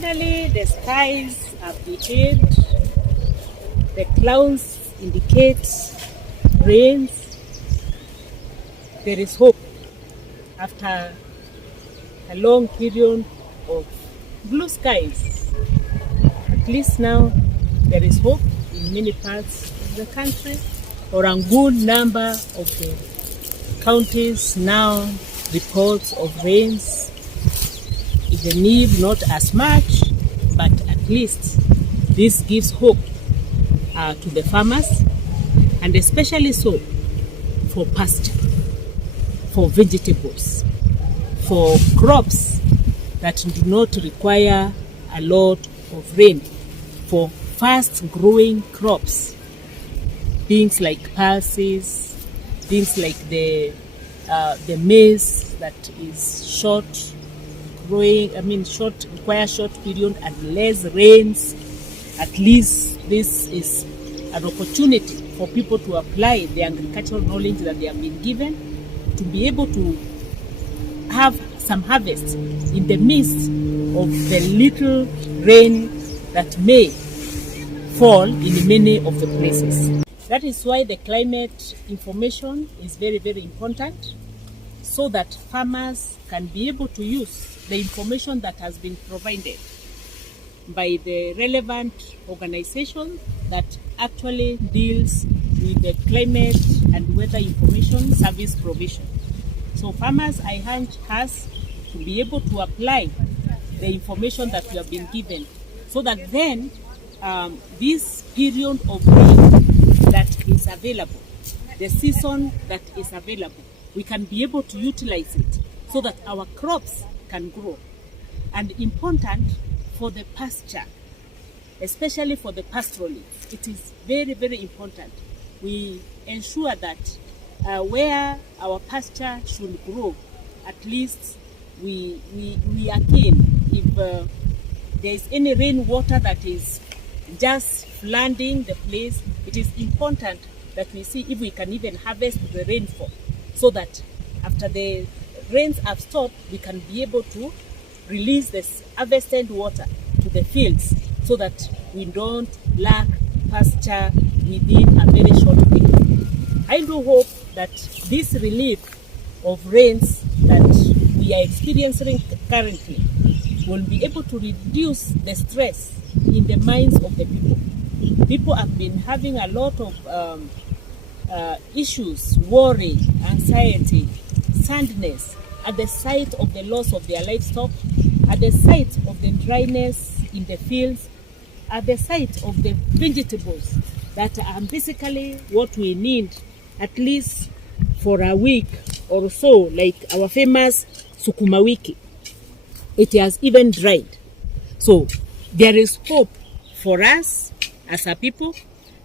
Finally, the skies have behaved. The clouds indicate rains. There is hope after a long period of blue skies. At least now there is hope in many parts of the country, or a good number of the counties now reports of rains. Even if not as much, but at least this gives hope to the farmers, and especially so for pasture, for vegetables, for crops that do not require a lot of rain, for fast-growing crops, things like pulses, things like the maize that is require short period and less rains. At least this is an opportunity for people to apply the agricultural knowledge that they have been given to be able to have some harvest in the midst of the little rain that may fall in many of the places. That is why the climate information is very, very important, so that farmers can be able to use the information that has been provided by the relevant organization that actually deals with the climate and weather information service provision. So farmers, I urge us to be able to apply the information that we have been given, so that then this period of rain that is available, the season that is available, we can be able to utilize it so that our crops can grow. And important for the pasture, especially for the pastoralists, it is very, very important. We ensure that where our pasture should grow, at least we are keen. If there is any rainwater that is just flooding the place, it is important that we see if we can even harvest the rainfall, so that after the rains have stopped, we can be able to release this harvested water to the fields, so that we don't lack pasture within a very short period. I do hope that this relief of rains that we are experiencing currently will be able to reduce the stress in the minds of the people. People have been having a lot of issues, worry, anxiety, sadness at the sight of the loss of their livestock, at the sight of the dryness in the fields, at the sight of the vegetables that are basically what we need at least for a week or so, like our famous sukuma wiki. It has even dried. So there is hope for us as a people.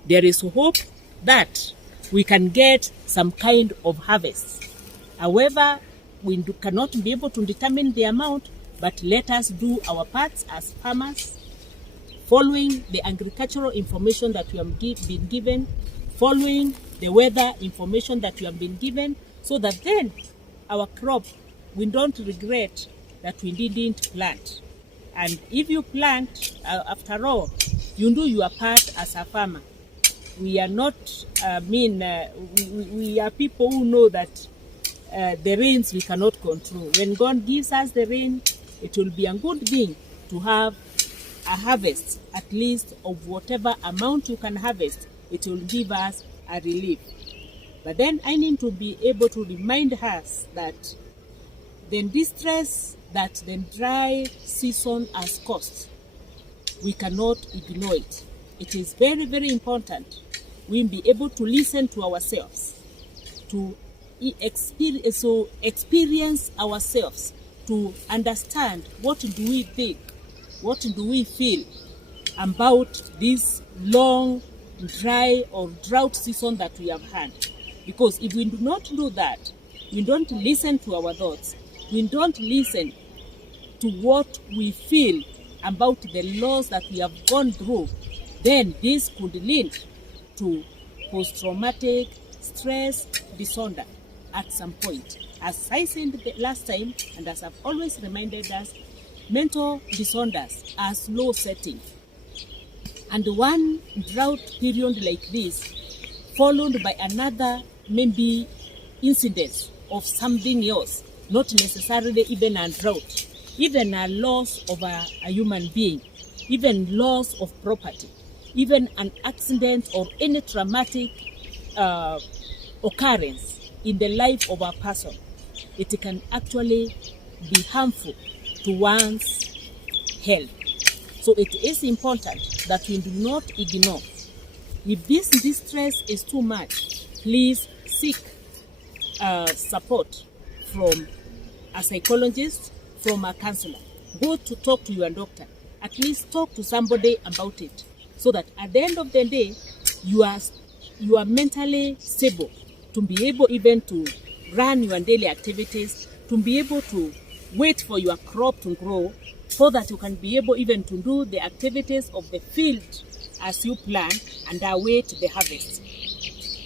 There is hope that we can get some kind of harvest. However, we cannot be able to determine the amount, but let us do our parts as farmers, following the agricultural information that we have been given, following the weather information that we have been given, so that then our crop, we don't regret that we didn't plant. And if you plant, after all, you do your part as a farmer. We are not, we are people who know that the rains we cannot control. When God gives us the rain, it will be a good thing to have a harvest, at least of whatever amount you can harvest. It will give us a relief. But then I need to be able to remind us that the distress that the dry season has caused, we cannot ignore it. It is very, very important we be able to listen to ourselves, to experience ourselves, to understand what do we think, what do we feel about this long, dry or drought season that we have had. Because if we do not do that, we don't listen to our thoughts, we don't listen to what we feel about the loss that we have gone through, then this could lead to post-traumatic stress disorder at some point. As I said the last time, and as I've always reminded us, mental disorders are slow setting. And one drought period like this, followed by another maybe incidents of something else, not necessarily even a drought, even a loss of a human being, even loss of property, even an accident or any traumatic occurrence in the life of a person, it can actually be harmful to one's health. So it is important that we do not ignore. If this distress is too much, please seek support from a psychologist, from a counselor. Go to talk to your doctor. At least talk to somebody about it, so that at the end of the day, you are mentally stable to be able even to run your daily activities, to be able to wait for your crop to grow, so that you can be able even to do the activities of the field as you plan and await the harvest.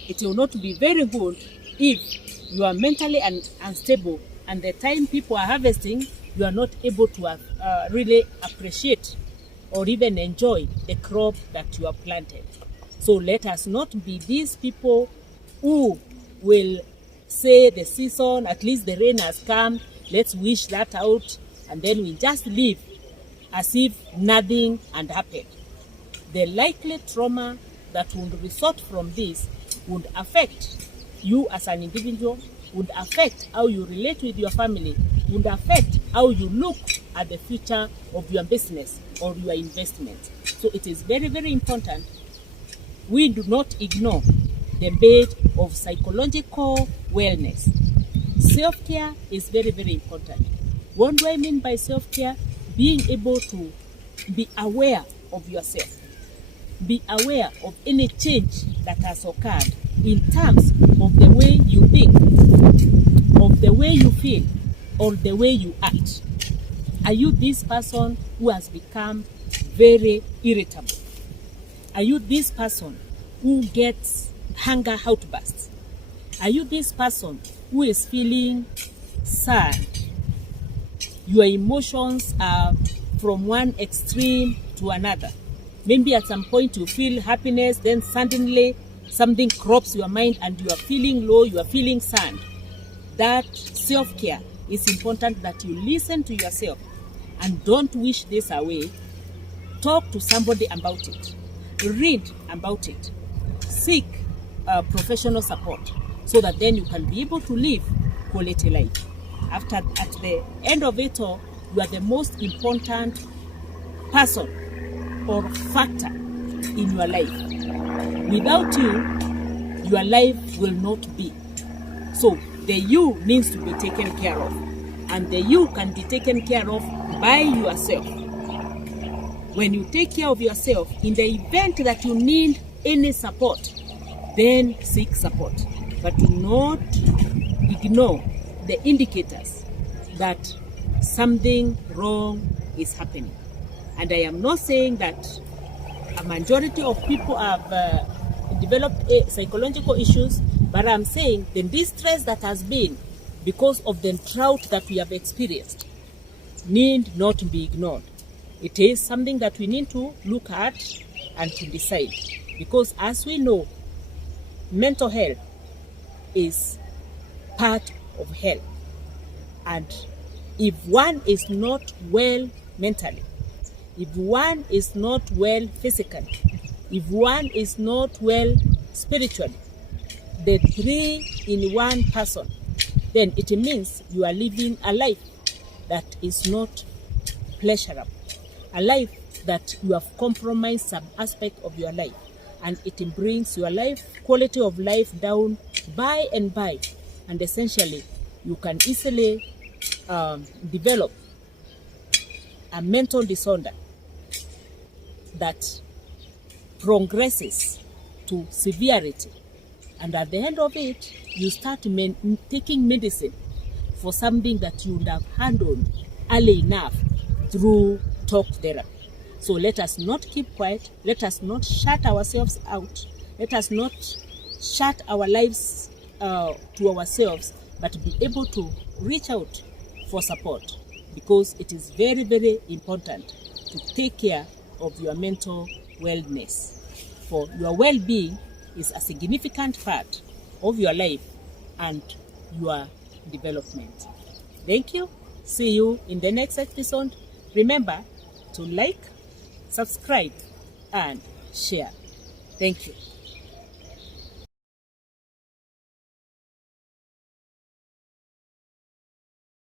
It will not be very good if you are mentally unstable, and the time people are harvesting, you are not able to really appreciate or even enjoy the crop that you have planted. So let us not be these people who will say the season, at least the rain has come, let's wish that out, and then we just live as if nothing had happened. The likely trauma that would result from this would affect you as an individual, would affect how you relate with your family, would affect how you look at the future of your business or your investment. So it is very, very important we do not ignore the bed of psychological wellness. Self-care is very, very important. What do I mean by self-care? Being able to be aware of yourself. Be aware of any change that has occurred in terms of the way you think, of the way you feel, or the way you act. Are you this person who has become very irritable? Are you this person who gets hunger outbursts? Are you this person who is feeling sad? Your emotions are from one extreme to another. Maybe at some point you feel happiness, then suddenly something crops your mind and you are feeling low, you are feeling sad. That self-care is important, that you listen to yourself and don't wish this away. Talk to somebody about it. Read about it. Seek professional support, so that then you can be able to live quality life. At the end of it all, you are the most important person or factor in your life. Without you, your life will not be. So the you needs to be taken care of, and the you can be taken care of by yourself. When you take care of yourself, in the event that you need any support, then seek support. But do not ignore the indicators that something wrong is happening. And I am not saying that a majority of people have developed psychological issues, but I'm saying the distress that has been because of the drought that we have experienced need not be ignored. It is something that we need to look at and to decide, because as we know, mental health is part of health. And if one is not well mentally, if one is not well physically, if one is not well spiritually, the three in one person, then it means you are living a life that is not pleasurable, a life that you have compromised some aspect of your life, and it brings your life quality of life down by and by, and essentially you can easily develop a mental disorder that progresses to severity, and at the end of it, you start taking medicine for something that you would have handled early enough through talk therapy. So let us not keep quiet. Let us not shut ourselves out. Let us not shut our lives to ourselves, but be able to reach out for support. because it is very, very important to take care of your mental wellness. For your well-being is a significant part of your life and your development. Thank you. See you in the next episode. Remember to like, subscribe, and share. Thank you.